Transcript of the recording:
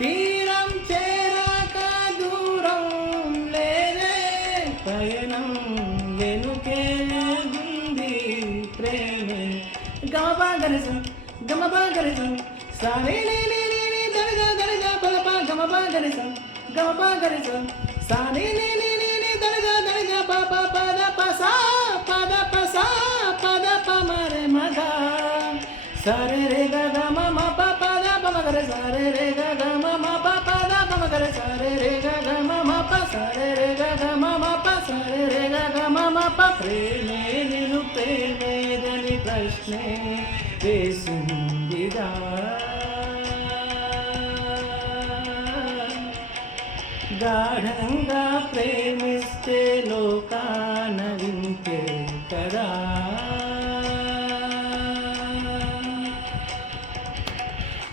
తీరం చేరాక దూరం లేదే పయనం వెనుకే ఉంది ప్రేమే గమపగరసం గమపగరసం సారే దరగా దరగా పలప గమపగరసం గమపగరసం సారే దరగా దరగా పాప పద పసా పద పసా పద పమరే మగా సరే రే గ మ ప పద పమగర సరే రే గ మ ప పద పమగర సరే రే గ మ ప సరే రే గ మ ప సరే రే గ మ ప ప్రేమే నిను ప్రేమేదని ప్రశ్నే వేసిందిగా గాఢంగా ప్రేమే